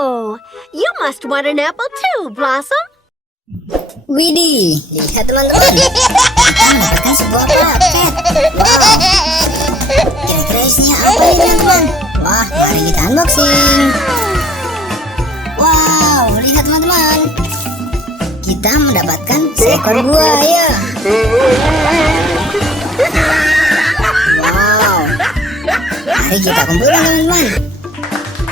Oh, you must want an apple too, Blossom. Widih, lihat teman-teman, kita mendapatkan sebuah paket. Wow, kira-kira isinya apa nih teman-teman? Wah, mari kita unboxing. Wow, lihat teman-teman, kita mendapatkan seekor buaya. Wow, mari kita kumpulkan teman-teman.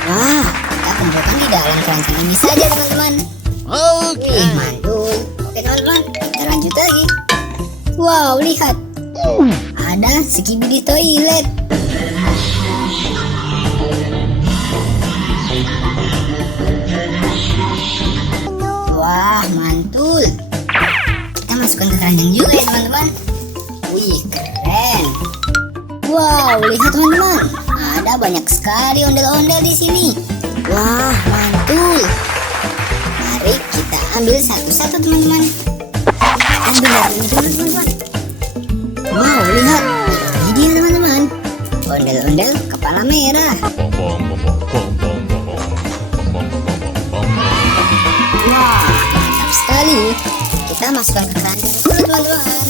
Wah, kita kumpulkan di dalam keranjang ini saja teman-teman. Oke. Mantul. Oke teman-teman, kita lanjut lagi. Wow, lihat, ada Skibidi toilet. Wah, mantul. Kita masukkan ke keranjang juga ya teman-teman. Wih, keren. Wow, lihat teman-teman, ada banyak sekali ondel-ondel di sini. Wah, mantul. Mari kita ambil satu-satu teman-teman. Ambil yang ini dulu teman-teman. Wow, lihat, ini dia teman-teman, ondel-ondel kepala merah. Wah, mantap sekali. Kita masukkan ke keranjang dulu teman-teman.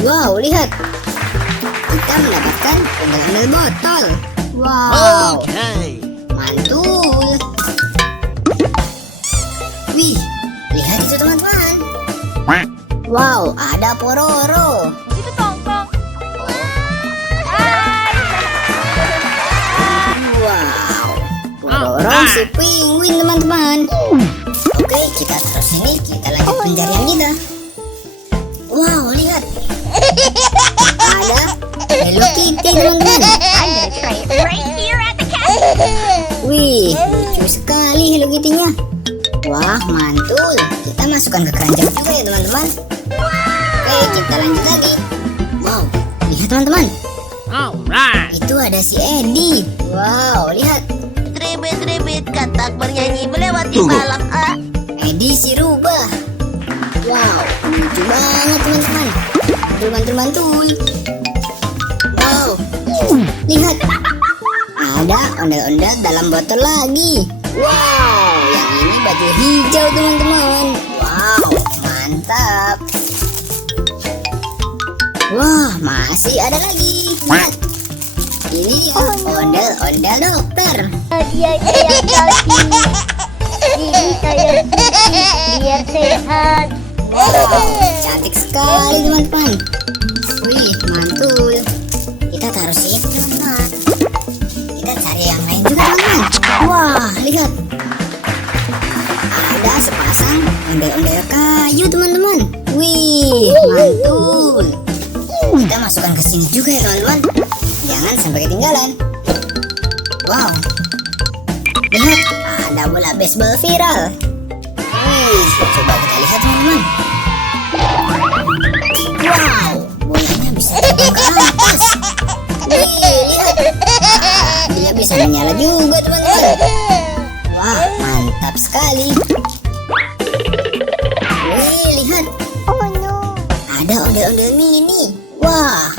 Wow, lihat, kita mendapatkan ondel-ondel botol. Wow, Oke. mantul. Wih, lihat itu teman-teman. Wow, ada Pororo. Itu tongkong. Wow, Pororo si penguin teman-teman. Oke, kita taruh sini, kita lanjut pencarian kita. Wow, lihat, ada Hello Kitty teman-teman. I'm gonna try it right here at the castle. Wih, lucu sekali Hello Kitty-nya. Wah, mantul. Kita masukkan ke keranjang juga ya teman-teman. Oke, kita lanjut lagi. Wow, lihat teman-teman, Alright. itu ada si Eddie. Wow, lihat, Tribit-tribit katak bernyanyi melewati malam. Eddie si rubah. Wow, lucu banget teman-teman. Mantul-mantul. Wow, lihat, ada ondel-ondel dalam botol lagi. Wow, yang ini baju hijau teman-teman. Wow, mantap. Wah, masih ada lagi. Lihat, ini dia ondel-ondel dokter. Dia kayak kaki, ini kayak gigi, biar sehat. Wow, cantik sekali teman-teman. Wih, mantul. Kita taruh sini teman-teman. Kita cari yang lain juga teman-teman. Wah, lihat, ada sepasang ondel-ondel kayu teman-teman. Wih, mantul. Kita masukkan ke sini juga ya teman-teman. Jangan sampai ketinggalan. Wow, lihat, ada bola baseball viral. Wih, coba kita lihat teman-teman. Wow, bolanya bisa terbang ke atas. Wih, lihat, dia bisa menyala juga teman-teman. Wah, mantap sekali. Wih, lihat, Oh no. ada ondel-ondel mini. Wah,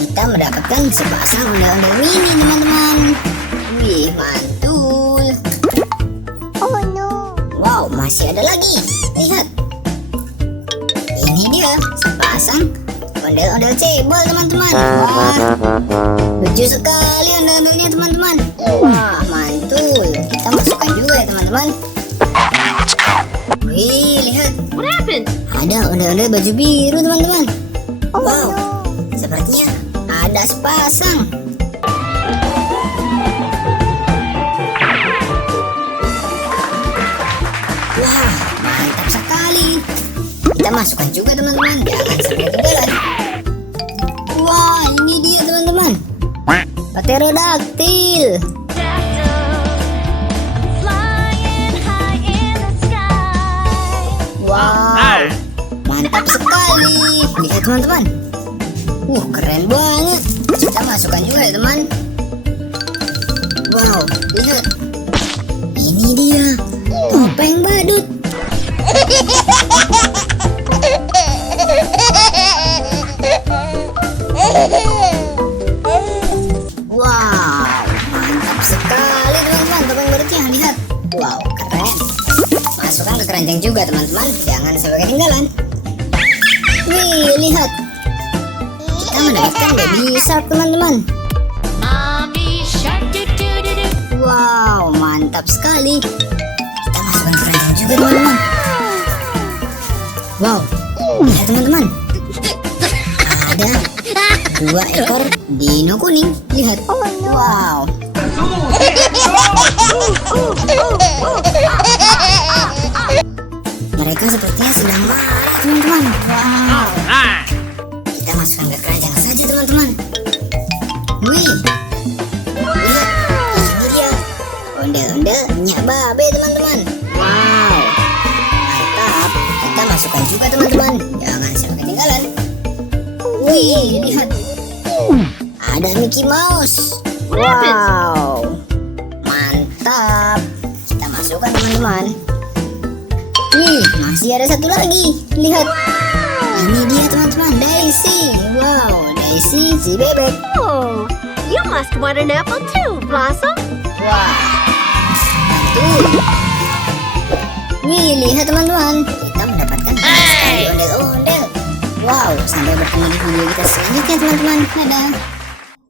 kita mendapatkan sepasang ondel-ondel mini teman-teman. Wih, mantul. Oh no. Wow, masih ada lagi. Lihat, ini dia sepasang ondel-ondel cebol teman-teman. Wah, lucu sekali ondel-ondelnya teman-teman. Wah, mantul. Kita masukkan juga ya teman-teman. Wih, lihat, What happened? ada ondel-ondel baju biru teman-teman. Oh Wow, no. sepertinya ada sepasang. Wah, mantap sekali. Kita masukkan juga teman-teman, jangan sampai ketinggalan. Wah, ini dia teman-teman, pterodaktil. Wow, mantap sekali. Lihat teman-teman. Keren banget. Kita masukkan juga ya teman. Wow, lihat, ini dia topeng badut. Wow, mantap sekali. masukkan ke keranjang juga teman-teman. Jangan sampai ketinggalan. Wih, lihat. Kita mendapatkan baby shark teman-teman. Mommy shark doo doo doo doo. Wow, mantap sekali. Kita masukkan ke keranjang juga teman-teman. Wow, lihat teman-teman. Ada 2 ekor dino kuning. Lihat. Wow. Mereka sepertinya sedang marah teman-teman. Wow. Alright. Kita masukkan ke keranjang saja teman-teman. Wih. Lihat. Ini dia. Ondel-ondelnya babe teman-teman. Wow. Mantap. Kita masukkan juga teman-teman. Jangan sampai ketinggalan. Wih, lihat. Ada Mickey Mouse. Wow. Mantap. Kita masukkan teman-teman. Wih, masih ada satu lagi. Lihat. Ini dia teman-teman, Daisy. Wow, Daisy si bebek. Oh, you must want an apple too, Blossom. Wah. Betul. Wih, lihat teman-teman. Kita mendapatkan banyak sekali ondel-ondel. Wow, sampai bertemu di video kita selanjutnya teman-teman. Dadah.